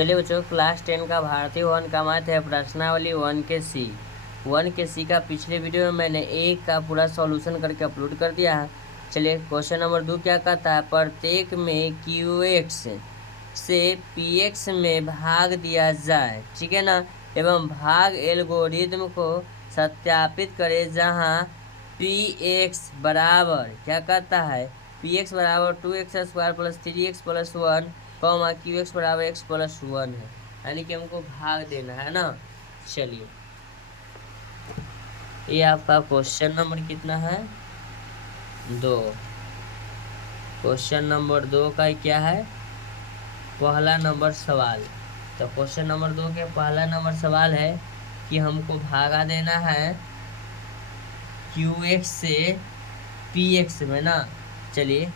चलिए बच्चों, क्लास 10 का भारतीय वन का मैथ है प्रश्नावली 1 के सी का पिछले वीडियो में मैंने एक का पूरा सॉल्यूशन करके अपलोड कर दिया है। चलिए क्वेश्चन नंबर 2 क्या कहता है, प्रत्येक में QX से PX में भाग दिया जाए, ठीक है ना, एवं भाग एल्गोरिदम को सत्यापित करे जहां PX बराबर क्या कहता है, PX बराबर 2x² plus 3x plus 1 comma QX बराबर x प्लस 1 है, यानी कि हमको भाग देना है ना। चलिए ये आपका क्वेश्चन नंबर कितना है, 2। क्वेश्चन नंबर 2 का क्या है, पहला नंबर सवाल। तो क्वेश्चन नंबर 2 के पहला नंबर सवाल है कि हमको भागा देना है QX से PX में ना। चलिए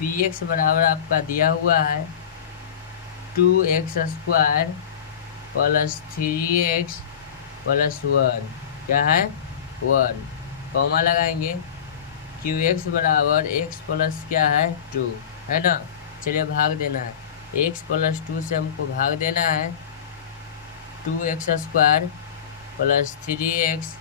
PX बराबर आपका दिया हुआ है 2x² प्लस 3x प्लस 1, क्या है 1, कॉमा लगाएंगे। QX बराबर x प्लस क्या है 2, है ना। चलिए भाग देना है, x प्लस 2 से हमको भाग देना है 2x² प्लस 3x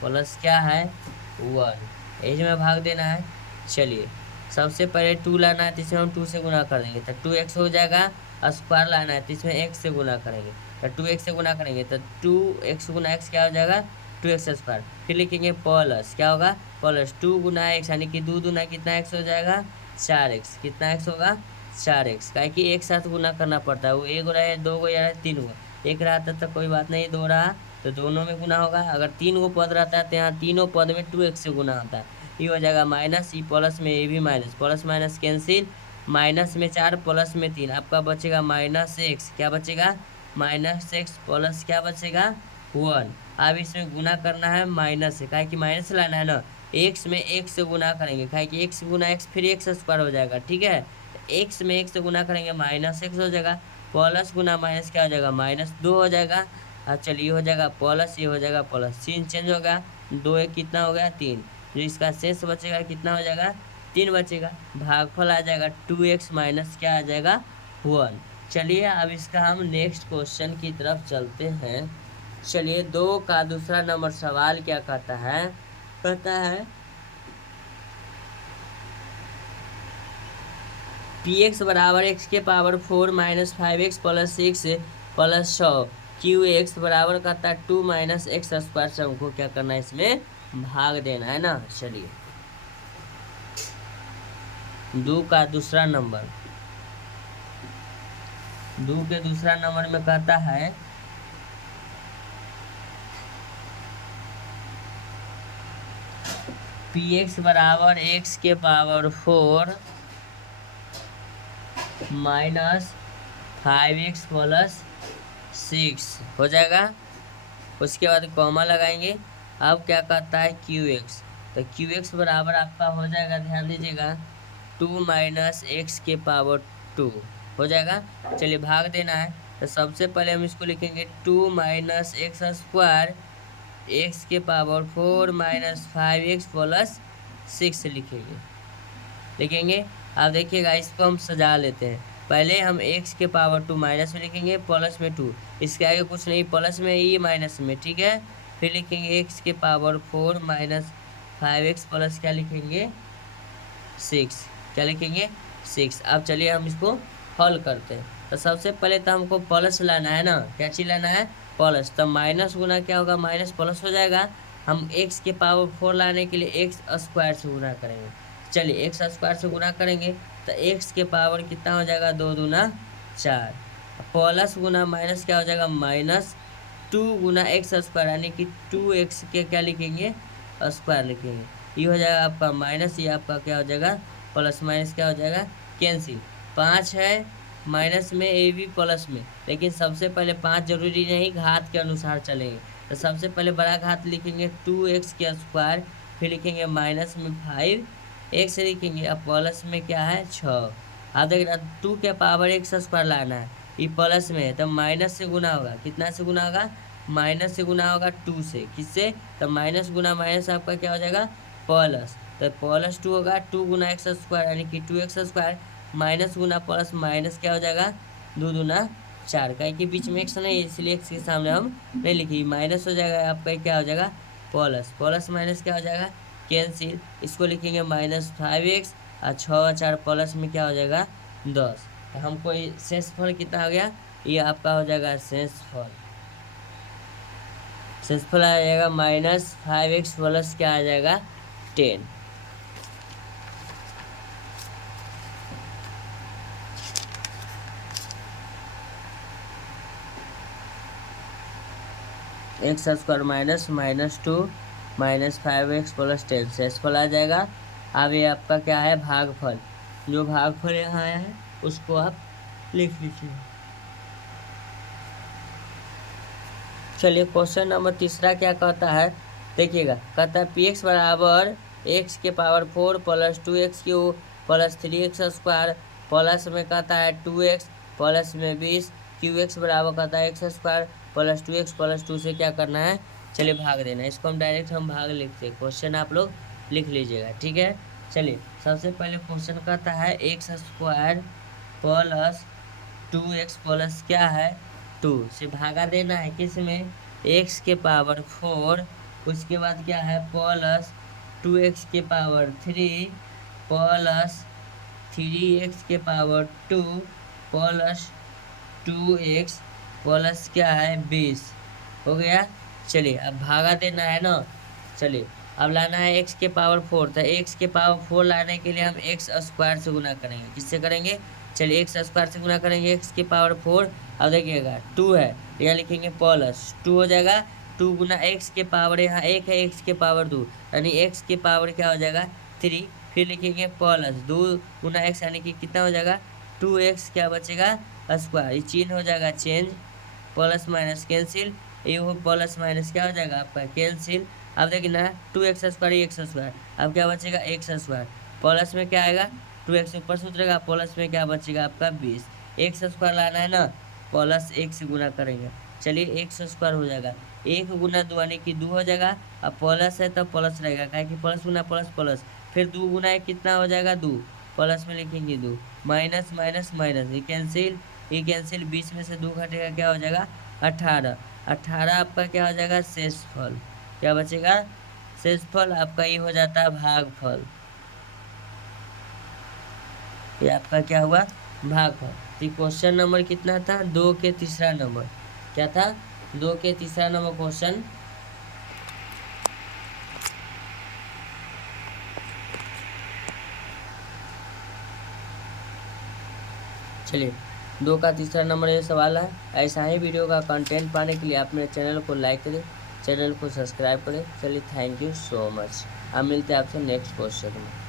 प्लस क्या है 1, इसमें भाग देना है। चलिए सबसे पहले 2 लाना है तो इसमें हम 2 से गुना कर देंगे तो 2x हो जाएगा, स्क्वायर लाना है तो इसमें x से गुना करेंगे तो 2x से गुना करेंगे तो 2x गुना x क्या हो जाएगा 2x²। फिर लिखेंगे प्लस क्या होगा, प्लस 2 गुना x यानी कि 2 दूना कितना x हो जाएगा 4x, कितना x होगा 4x, क्या कि एक साथ गुना करना पड़ता है, वो एक रहा है 2 गो या 3 गो, एक रहता तो कोई बात नहीं, 2 रहा तो दोनों में गुना होगा। अगर 3 गो पद रहता है तो यहाँ तीनों पद में 2x से गुना होता है, ये हो जाएगा माइनस, ई प्लस में ये भी minus, plus minus cancel, minus में 4 प्लस में 3 आपका बचेगा -x, क्या बचेगा -x प्लस क्या बचेगा 1। अब इसमें गुना करना है माइनस से, क्या कि माइनस लाना है ना, x में x से गुना करेंगे, क्या कि x गुना x फिर x² हो जाएगा, ठीक है। x में x से गुना करेंगे -x हो जाएगा, प्लस गुना माइनस क्या हो जाएगा -2 हो जाएगा। अब चलिए हो जाएगा प्लस, ये हो जाएगा प्लस, सीन चेंज होगा, 2 एक कितना हो गया 3, जो इसका शेष बचेगा कितना हो जाएगा 3 बचेगा, भागफल आ जाएगा 2x माइनस क्या आ जाएगा 1। चलिए अब इसका हम नेक्स्ट क्वेश्चन की तरफ चलते हैं। चलिए 2 का दूसरा नंबर सवाल क्या कहता है, कहता है PX बराबर x के power 4 minus 5x plus 6 plus 6, QX बराबर कहता है 2 माइनस x² से हमको क्या करना है, इसमें भाग देना है ना। चलिए 2 का दूसरा नंबर, 2 के दूसरा नंबर में कहता है PX बराबर x के पावर 4 माइनस 5x प्लस 6 हो जाएगा, उसके बाद कॉमा लगाएंगे। अब क्या कहता है QX, तो QX बराबर आपका हो जाएगा, ध्यान दीजिएगा 2 माइनस x के पावर 2 हो जाएगा। चलिए भाग देना है, तो सबसे पहले हम इसको लिखेंगे 2 माइनस x² x के पावर 4 माइनस 5x प्लस 6 लिखेंगे। अब देखिएगा इसको हम सजा लेते हैं, पहले हम x के पावर 2 माइनस में लिखेंगे, प्लस में 2, इसके आगे कुछ नहीं, प्लस में ये माइनस में, ठीक है। फिर लिखेंगे x के पावर 4 माइनस 5x प्लस क्या लिखेंगे 6, क्या लिखेंगे 6। अब चलिए हम इसको हल करते हैं, तो सबसे पहले तो हमको प्लस लाना है ना, क्या चीज लाना है प्लस, तो माइनस गुना क्या होगा माइनस प्लस हो जाएगा। हम x के पावर 4 लाने के लिए x² से गुना करेंगे, चलिए x² से गुना करेंगे तो x के पावर कितना हो जाएगा 2 दूना 4, प्लस गुना माइनस क्या हो जाएगा -2 गुना x² यानी कि 2x के क्या लिखेंगे स्क्वायर लिखेंगे, ये हो जाएगा आपका माइनस, ये आपका क्या हो जाएगा प्लस, माइनस क्या हो जाएगा कैंसिल, 5 है माइनस में ए भी प्लस में, लेकिन सबसे पहले 5 जरूरी नहीं, घात के अनुसार चलेंगे। तो सबसे पहले बड़ा घात लिखेंगे 2x के स्क्वायर, फिर लिखेंगे माइनस में 5x लिखेंगे, अब प्लस में क्या है 6। अब देखिए 2 के पावर x² लाना है, ये प्लस में है तो माइनस से गुना होगा, कितना से गुना होगा माइनस से गुना होगा 2 से, किससे, तो माइनस गुना माइनस आपका क्या हो जाएगा प्लस, तो प्लस 2 होगा 2 गुना x² यानी कि 2x² माइनस गुना प्लस माइनस क्या हो जाएगा 2 दूना 4 का के बीच में एक्स नहीं, इसलिए एक्स के सामने हम नहीं लिखेंगे, माइनस हो जाएगा आपका, क्या हो जाएगा प्लस, प्लस माइनस क्या हो जाएगा कैंसिल, इसको लिखेंगे -5x और 6 और 4 प्लस में क्या हो जाएगा 10। हमको शेषफल कितना आ गया, ये आपका हो जाएगा शेषफल, शेषफल आ जाएगा -5x प्लस क्या आ जाएगा 10। एक्स स्क्वायर -2 -5x प्लस 10 शेषफल आ जाएगा। अब ये आपका क्या है भागफल, जो भागफल यहाँ आया है उसको आप लिख लीजिए। चलिए क्वेश्चन नंबर तीसरा क्या कहता है, देखिएगा, कहता है px बराबर x के power 4 plus 2x cube plus 3x square plus में कहता है 2x प्लस में 20 qx बराबर कहता है x square plus 2x plus 2 से क्या करना है, चलिए भाग देना है। इसको हम भाग लिखते हैं, क्वेश्चन आप लोग लिख लीजिएगा, ठीक है। चलिए सबसे पहले क्वेश्चन कहता है x square plus 2x plus क्या है 2 से भागा देना है, किस में x के पावर 4, उसके बाद क्या है प्लस 2x के पावर 3 प्लस 3x के पावर 2 प्लस 2x प्लस क्या है 20 हो गया। चलिए अब भागा देना है ना, चलिए अब लाना है x के पावर 4, तो x के पावर 4 लाने के लिए हम x स्क्वायर से गुना करेंगे, किससे करेंगे, चलिए x स्क्वायर से गुना करेंगे x के पावर 4। अब देखिएगा 2 है, यहाँ लिखेंगे प्लस 2 हो जाएगा, 2 गुना x के पावर यहाँ 1 है, x के पावर 2 यानी x के पावर क्या हो जाएगा 3, फिर लिखेंगे प्लस 2 गुना x यानी कि कितना हो जाएगा 2x क्या बचेगा स्क्वायर, ये चिन्ह हो जाएगा चेंज, प्लस माइनस कैंसिल, ये वो प्लस माइनस क्या हो जाएगा आपका कैंसिल। अब देखिए ना 2x स्क्वायर एक्स स्क्वायर, अब क्या बचेगा एक्स स्क्वायर, प्लस में क्या आएगा 2x ऊपर से उतरेगा, प्लस में क्या बचेगा आपका 20, एक्स स्क्वायर लाना है ना, प्लस 1 से गुना करेंगे, चलिए एक्स स्क्वायर हो जाएगा 1 गुना 2 यानी कि 2 हो जाएगा, अब प्लस है तो प्लस रहेगा, क्या कि प्लस गुना प्लस प्लस, फिर 2 गुना 1 कितना हो जाएगा 2, प्लस में लिखेंगे 2, माइनस माइनस माइनस ये कैंसिल 20 में से 2 घटेगा क्या हो जाएगा 18, 18 आपका क्या हो जाएगा शेषफल, क्या बचेगा शेषफल आपका ये हो जाता है भागफल, ये आपका क्या हुआ भागफल। तो क्वेश्चन नंबर कितना था 2 के तीसरा नंबर, क्या था 2 के तीसरा नंबर क्वेश्चन। चलिए 2 का तीसरा नंबर ये सवाल है। ऐसा ही वीडियो का कंटेंट पाने के लिए आप मेरे चैनल को लाइक करें, चैनल को सब्सक्राइब करें। चलिए थैंक यू सो मच, अब मिलते हैं आपसे नेक्स्ट क्वेश्चन में।